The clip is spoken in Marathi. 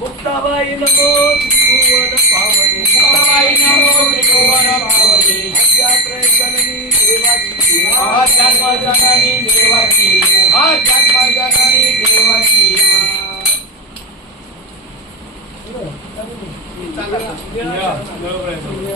मुक्ताबाई नमो त्रिभुवन पावनी मुक्ताबाई नमो त्रिभुवन पावनी अध्यात्म जननी देवाची अध्यात्म जननी देवाची अध्यात्म जननी देवाची बरोबर आहे.